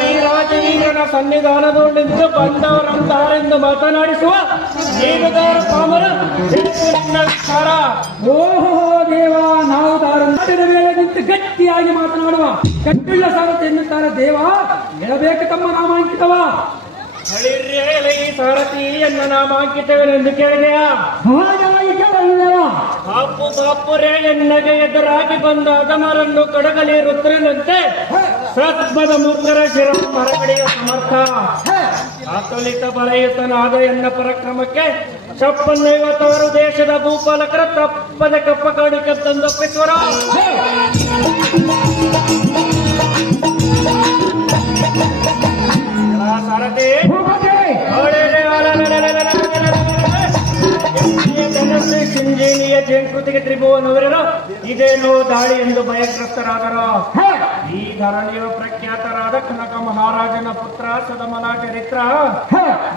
ವೀರಾಜವೀರನ ಸನ್ನಿಧಾನದೊಂದಿದ್ದು ಬಂದವರಂತಾರೆಂದು ಮಾತನಾಡಿಸುವ ದೇವದಾರ ಪಾಮರ ವಿಚಾರ. ಓಹೋ ದೇವ, ನಾವು ನಾಡಿನ ಮೇಲೆ ನಿಂತು ಗಟ್ಟಿಯಾಗಿ ಮಾತನಾಡುವ ಕಟ್ಟುಳ್ಳ ಸಾರಥಿ ಎನ್ನುತ್ತಾರೆ ದೇವ. ಹೇಳಬೇಕು ತಮ್ಮ ನಾಮಾಂಕಿತವ. ಹಳಿರ್ರೇಲೆ ಈ ಸಾರಥಿ ಎನ್ನ ನಾಮಾಂಕಿತವೆಂದು ಕೇಳಿದೆಯಾ? ಹಾಗಾಗಿ ಕೇಳಲಿಲ್ಲವ. ಬಾಪು ಬಾಪುರೇ ಎನ್ನಗೆ ಎದುರಾಗಿ ಬಂದ ಅಧಮರನ್ನು ಕಡಗಲಿ ರುದ್ರನಂತೆ ಸತ್ಮದ ಮೂರ್ಖರ ಶಿರ ಮರಗಡೆಯ ಸಮರ್ಥ ಅತುಲಿತ ಬಲಯುತನಾದ ಎನ್ನ ಪರಾಕ್ರಮಕ್ಕೆ 56 ದೇಶದ ಭೂಪಾಲಕರ ತಪ್ಪದ ಕಪ್ಪ ಕಾಣಿಕೆ ತಂದೊಪ್ಪಿಸುವರ. ಸಾರಥಿ ಸಿಂಜೀನಿಯ ಜೇಂಕೃತಿಗೆ ತ್ರಿಭುವನವರರು ಇದೇನು ದಾಳಿ ಎಂದು ಭಯಗ್ರಸ್ತರಾದರು. ಈ ಧರಣಿಯ ಪ್ರಖ್ಯಾತರಾದ ಕನಕ ಮಹಾರಾಜನ ಪುತ್ರ ಸದಮಲ ಚರಿತ್ರ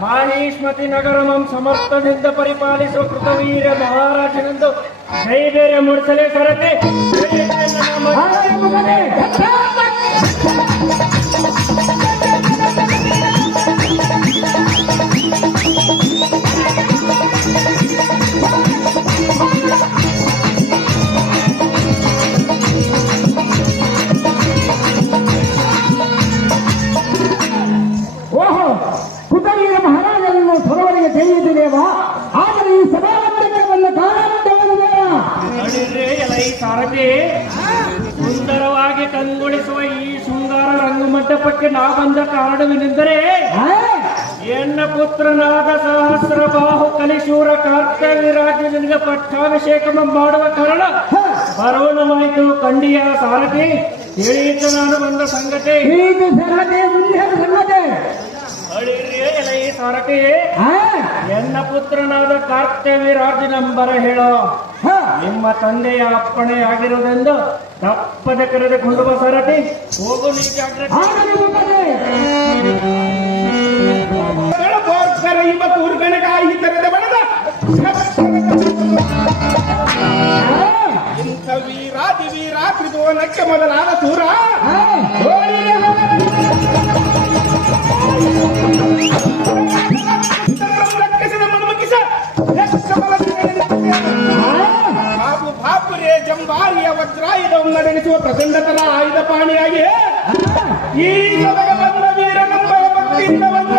ಮಾಹಿಷ್ಮತಿ ನಗರಮಂ ಸಮರ್ಥದಿಂದ ಪರಿಪಾಲಿಸುವ ಕೃತವೀರ ಮಹಾರಾಜನೆಂದು ಧೈರ್ಯ ಮೂಡಿಸಲೇ ಸರತಿ. ಓಹೋ, ಕುತವೀರ ಮಹಾರಾಜನನ್ನು ಸರೋವರಿಗೆ ತಿಳಿಯುತ್ತಿದ್ದೇವ. ಆದರೆ ಈ ಸಭಾವಂತಕ್ಕೆ ಬಂದ ಈ ಸಾರಥಿ ಸುಂದರವಾಗಿ ಕಂಗೊಳಿಸುವ ಈ ಶೃಂಗಾರ ರಂಗಮಂಟಪಕ್ಕೆ ನಾ ಬಂದ ಕಾರಣವೇನೆಂದರೆ ಎನ್ನ ಪುತ್ರನಾದ ಸಹಸ್ರಬಾಹು ಕಲಿಶೂರ ಕಾರ್ತ್ಯವೀರಾಜನಿಗೆ ಪಟ್ಟಾಭಿಷೇಕ ಮಾಡುವ ಕಾರಣ ಬರೋಣವಾಯಿತು. ಕಂಡಿಯ ಸಾರಥಿ, ತಿಳಿಯಿತು ನಾನು ಬಂದ ಸಂಗತಿ. ಈ ಸಾರಥಿ ಎನ್ನ ಪುತ್ರನಾದ ಕಾರ್ತ್ಯವೀರಾಜನೆಂಬರ ಹೇಳೋ ನಿಮ್ಮ ತಂದೆಯ ಅಪ್ಪಣೆ ಆಗಿರುವುದೆಂದು ತಪ್ಪದೆ ಕರೆದುಕೊಂಡು ಬಾ ಸಾರಥಿ. ಹೋಗು ನೀ ಜಾಗ್ರತೆ. ಇಂಥ ವೀರಾದಿ ತ್ರಿಭುವನಕ್ಕೆ ಮೊದಲಾದ ಸೂರ ಬಾಬು ಬಾಪುರೇ ಜಂಬಾರಿಯ ವಜ್ರಾಯುಧವನ್ನು ನಡೆಸುವ ಪ್ರಚಂಡತರ ಆಯುಧ ಪಾಣಿಯಾಗಿ ಈ ಸಭೆಗೆ ಬಂದ ವೀರನಂಬ ಭಕ್ತಿಯಿಂದ ಬಂದ